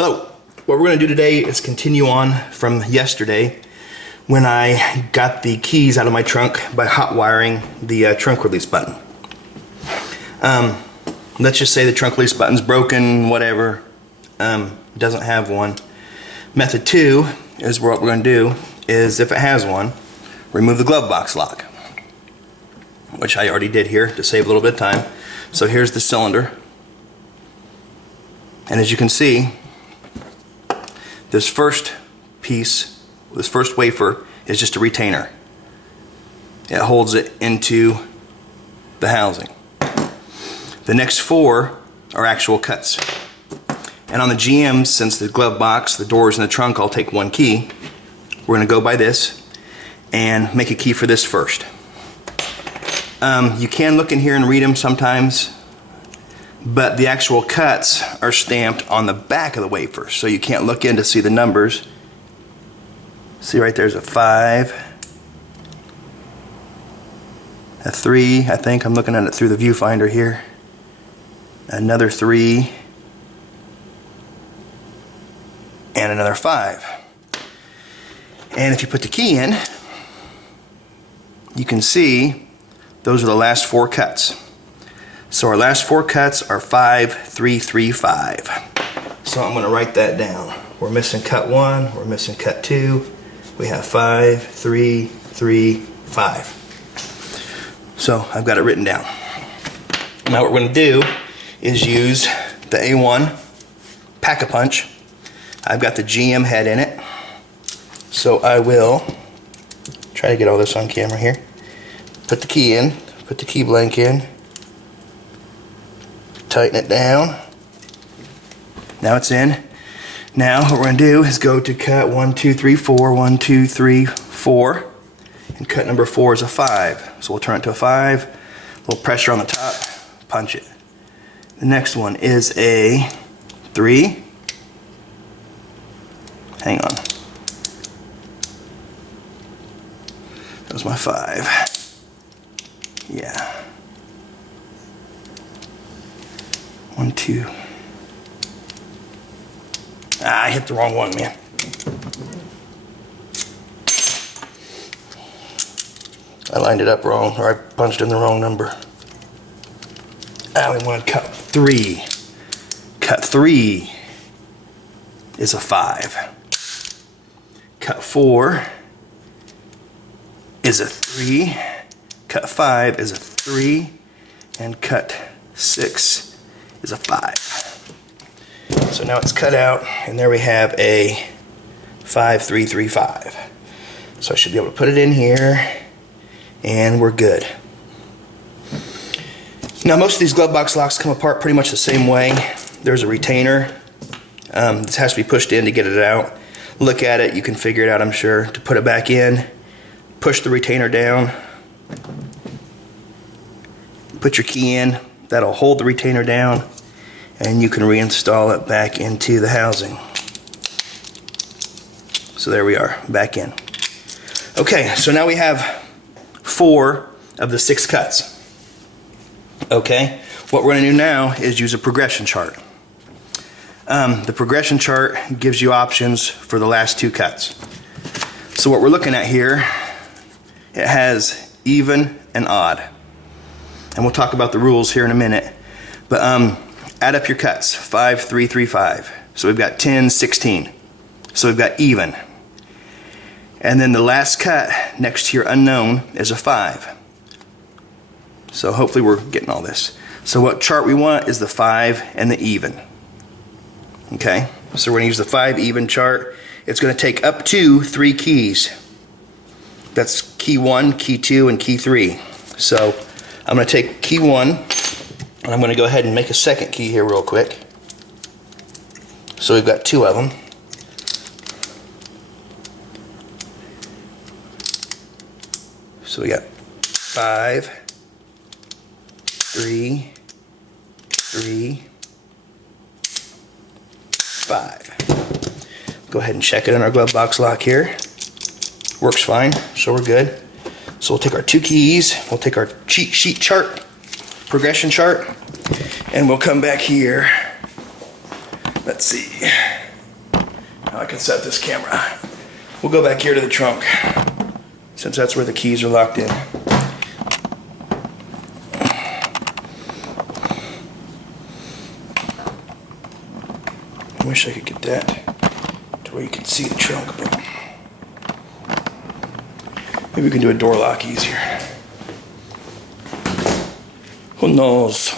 Hello. What we're going to do today is continue on from yesterday when I got the keys out of my trunk by hot wiring the trunk release button. Let's just say the trunk release button's broken, whatever, doesn't have one. Method 2 is what we're going to do is, if it has one, remove the glove box lock, which I already did here to save a little bit of time. So here's the cylinder, and as you can see, this first piece, this first wafer, is just a retainer. It holds it into the housing. The next 4 are actual cuts. And on the GMs, since the glove box, the doors, and the trunk all take one key, we're going to go by this and make a key for this first. You can look in here and read them sometimes, but the actual cuts are stamped on the back of the wafer, so you can't look in to see the numbers. See, right there's a 5, a 3, I think. I'm looking at it through the viewfinder here. Another 3, and another 5. And if you put the key in, you can see those are the last 4 cuts. So our last 4 cuts are 5, 3, 3, 5. So I'm going to write that down. We're missing cut 1, we're missing cut 2. We have 5, 3, 3, 5. So I've got it written down. Now what we're going to do is use the A1 Pack-a-Punch. I've got the GM head in it. So I will try to get all this on camera here. Put the key in, put the key blank in. Tighten it down. Now it's in. Now what we're going to do is go to cut 1, 2, 3, 4, 1, 2, 3, 4. And cut number 4 is a 5. So we'll turn it to a 5. A little pressure on the top, punch it. The next one is a 3. Hang on. That was my 5. Yeah. 1, 2. I hit the wrong one, man. I lined it up wrong, or I punched in the wrong number. We want to cut 3. Cut 3 is a 5. Cut 4 is a 3. Cut 5 is a 3. And cut 6 is a 5. So now it's cut out, and there we have a 5, 3, 3, 5. So I should be able to put it in here, and we're good. Now most of these glove box locks come apart pretty much the same way. There's a retainer. This has to be pushed in to get it out. Look at it, you can figure it out, I'm sure. To put it back in, push the retainer down. Put your key in. That'll hold the retainer down, and you can reinstall it back into the housing. So there we are, back in. Okay, so now we have 4 of the 6 cuts. Okay, what we're going to do now is use a progression chart. The progression chart gives you options for the last 2 cuts. So what we're looking at here, it has even and odd. And we'll talk about the rules here in a minute. But add up your cuts. 5, 3, 3, 5. So we've got 10, 16. So we've got even. And then the last cut next to your unknown is a 5. So hopefully we're getting all this. So what chart we want is the 5 and the even. Okay? So we're going to use the 5 even chart. It's going to take up to 3 keys. That's key 1, key 2, and key 3. So I'm going to take key 1, and I'm going to go ahead and make a second key here real quick. So we've got 2 of them. So we got 5, 3, 3, 5. Go ahead and check it in our glove box lock here. Works fine, so we're good. So we'll take our 2 keys, we'll take our cheat sheet chart, progression chart, and we'll come back here. Let's see. Now I can set this camera. We'll go back here to the trunk, since that's where the keys are locked in. I wish I could get that to where you can see the trunk, but maybe we can do a door lock easier. Who knows?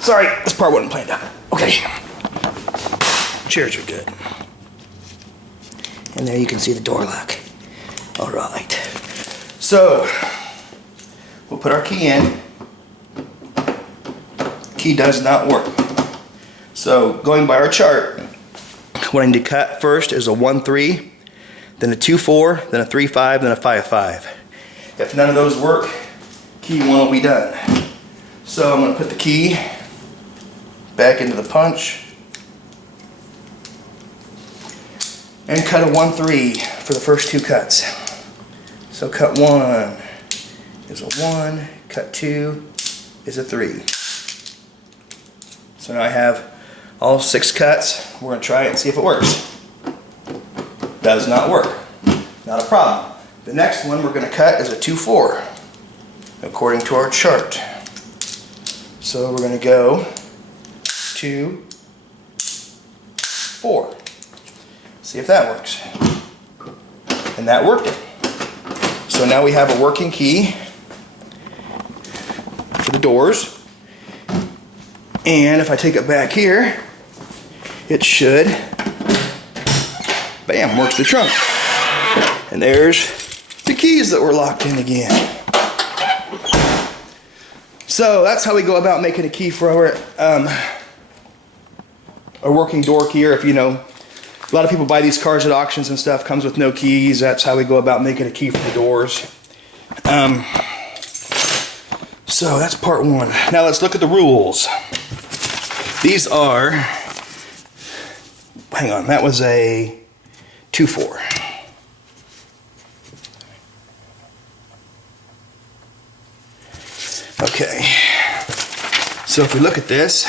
Sorry, this part wasn't planned out. Okay. Chairs are good. And there you can see the door lock. All right. So, we'll put our key in. Key does not work. So, going by our chart, what I need to cut first is a 1-3, then a 2-4, then a 3-5, then a 5-5. If none of those work, key 1 will be done. So I'm going to put the key back into the punch and cut a 1-3 for the first 2 cuts. So cut 1 is a 1, cut 2 is a 3. So now I have all 6 cuts. We're going to try it and see if it works. Does not work. Not a problem. The next one we're going to cut is a 2-4 according to our chart. So we're going to go 2, 4. See if that works. And that worked it. So now we have a working key for the doors. And if I take it back here, it should, bam, works the trunk. And there's the keys that were locked in again. So that's how we go about making a key for a working door key, or if you know, a lot of people buy these cars at auctions and stuff, comes with no keys. That's how we go about making a key for the doors. So that's part 1. Now let's look at the rules. These are, hang on, that was a 2-4. Okay, so if we look at this,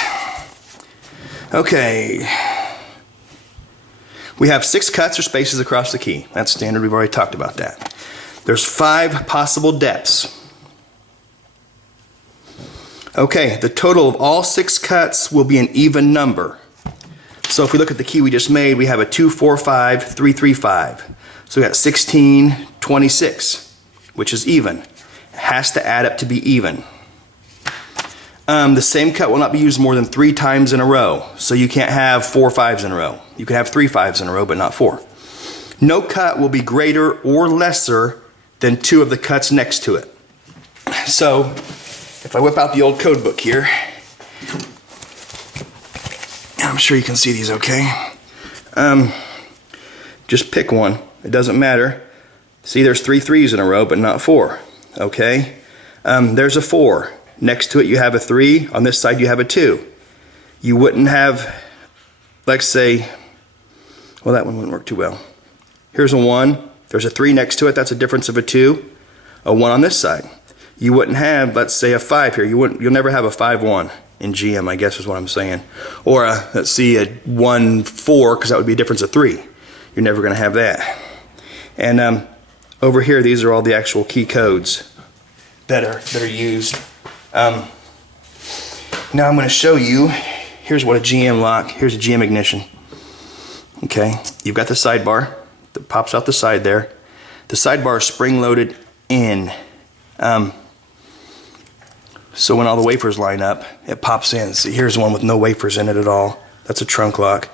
okay, we have 6 cuts or spaces across the key. That's standard, we've already talked about that. There's 5 possible depths. Okay, the total of all 6 cuts will be an even number. So if we look at the key we just made, we have a 2, 4, 5, 3, 3, 5. So we got 16, 26, which is even. It has to add up to be even. The same cut will not be used more than 3 times in a row. So you can't have 4 5s in a row. You can have 3 5s in a row, but not 4. No cut will be greater or lesser than 2 of the cuts next to it. So if I whip out the old code book here, I'm sure you can see these okay. Just pick one. It doesn't matter. See, there's 3 3s in a row, but not 4. Okay. There's a 4. Next to it you have a 3. On this side you have a 2. You wouldn't have, let's say, well, that one wouldn't work too well. Here's a 1. There's a 3 next to it. That's a difference of a 2. A 1 on this side. You wouldn't have, let's say, a 5 here. You'll never have a 5-1 in GM, I guess is what I'm saying. Or a, let's see, a 1-4, because that would be a difference of 3. You're never going to have that. And over here, these are all the actual key codes that are used. Now I'm going to show you. Here's what a GM lock. Here's a GM ignition. Okay, you've got the sidebar that pops out the side there. The sidebar is spring-loaded in. So when all the wafers line up, it pops in. See, here's one with no wafers in it at all. That's a trunk lock.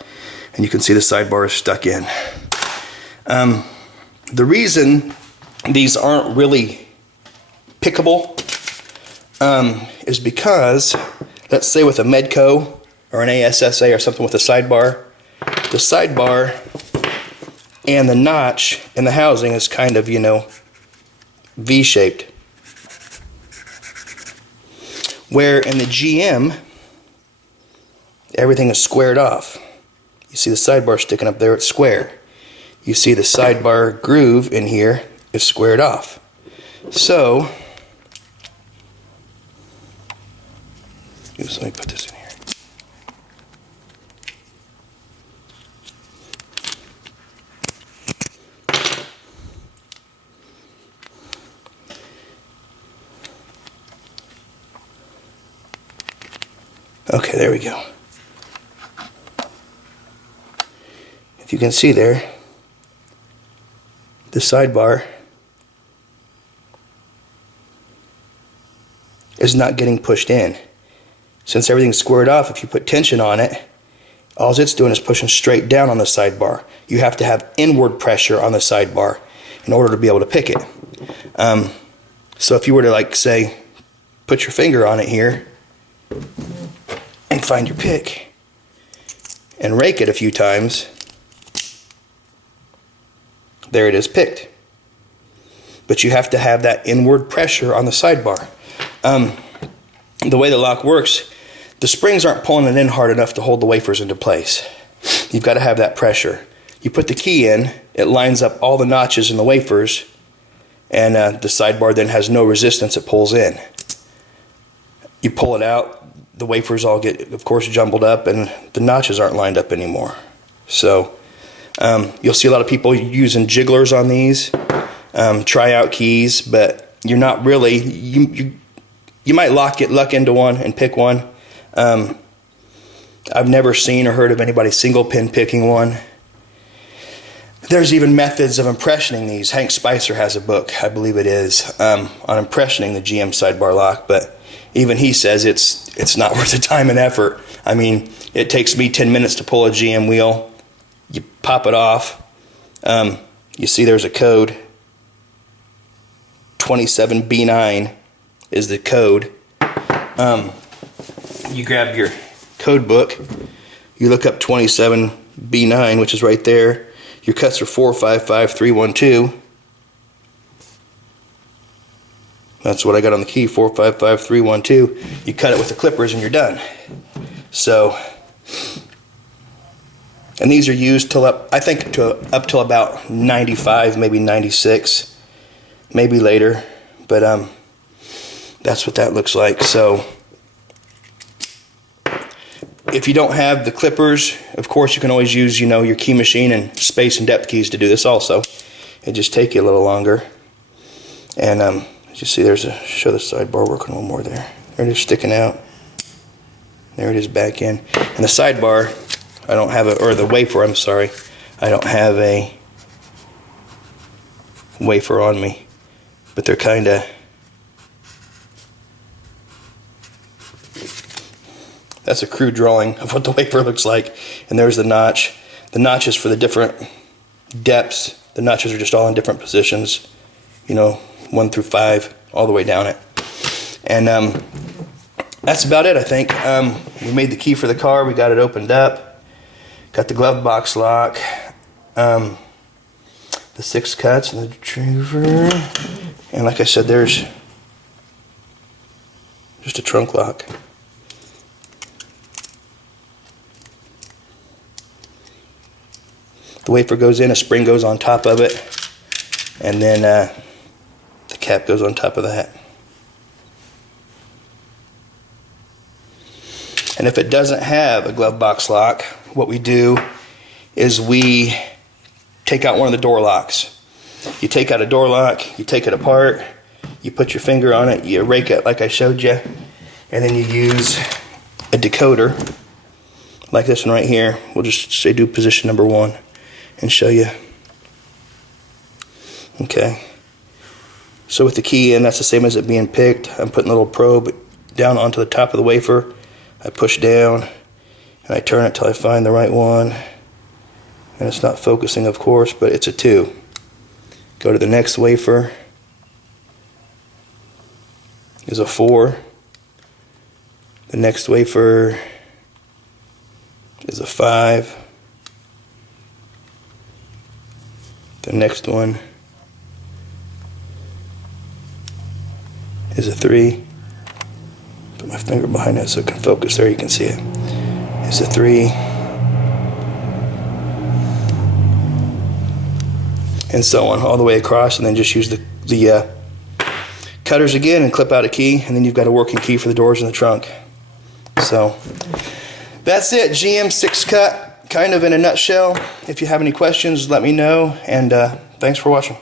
And you can see the sidebar is stuck in. The reason these aren't really pickable is because, let's say with a Medco or an ASSA or something with a sidebar, the sidebar and the notch in the housing is kind of, you know, V-shaped. Where in the GM, everything is squared off. You see the sidebar sticking up there, it's square. You see the sidebar groove in here is squared off. So, oops, let me put this in here. Okay, there we go. If you can see there, the sidebar is not getting pushed in. Since everything's squared off, if you put tension on it, all it's doing is pushing straight down on the sidebar. You have to have inward pressure on the sidebar in order to be able to pick it. So if you were to, like, say, put your finger on it here and find your pick and rake it a few times, there it is picked. But you have to have that inward pressure on the sidebar. The way the lock works, the springs aren't pulling it in hard enough to hold the wafers into place. You've got to have that pressure. You put the key in, it lines up all the notches in the wafers, and the sidebar then has no resistance, it pulls in. You pull it out, the wafers all get, of course, jumbled up, and the notches aren't lined up anymore. So you'll see a lot of people using jigglers on these, tryout keys, but you're not really, you might luck into one and pick one. I've never seen or heard of anybody single pin picking one. There's even methods of impressioning these. Hank Spicer has a book, I believe it is, on impressioning the GM sidebar lock, but even he says it's not worth the time and effort. I mean, it takes me 10 minutes to pull a GM wheel. You pop it off. You see there's a code. 27B9 is the code. You grab your code book, you look up 27B9, which is right there. Your cuts are 455312. That's what I got on the key, 455312. You cut it with the clippers and you're done. So, and these are used till up, I think, up till about 95, maybe 96, maybe later. But that's what that looks like. So if you don't have the clippers, of course you can always use, your key machine and space and depth keys to do this also. It just take you a little longer. And as you see, there's show the sidebar working a little more there. There it is sticking out. There it is back in. And the sidebar, I don't have or the wafer, I'm sorry. I don't have a wafer on me. But they're kind of, that's a crude drawing of what the wafer looks like. And there's the notch. The notches for the different depths, the notches are just all in different positions, 1 through 5, all the way down it. And that's about it, I think. We made the key for the car. We got it opened up. Got the glove box lock. The 6 cuts and the retriever. And like I said, there's just a trunk lock. The wafer goes in, a spring goes on top of it, and then the cap goes on top of that. And if it doesn't have a glove box lock, what we do is we take out one of the door locks. You take out a door lock, you take it apart, you put your finger on it, you rake it like I showed you, and then you use a decoder like this one right here. We'll just say do position number 1 and show you. Okay. So with the key in, that's the same as it being picked. I'm putting a little probe down onto the top of the wafer. I push down and I turn it till I find the right one. And it's not focusing, of course, but it's a 2. Go to the next wafer. Is a 4. The next wafer is a 5. The next one is a 3. Put my finger behind that so it can focus. There you can see it. It's a 3. And so on, all the way across, and then just use the cutters again and clip out a key, and then you've got a working key for the doors in the trunk. So that's it, GM 6-cut, kind of in a nutshell. If you have any questions, let me know, and thanks for watching.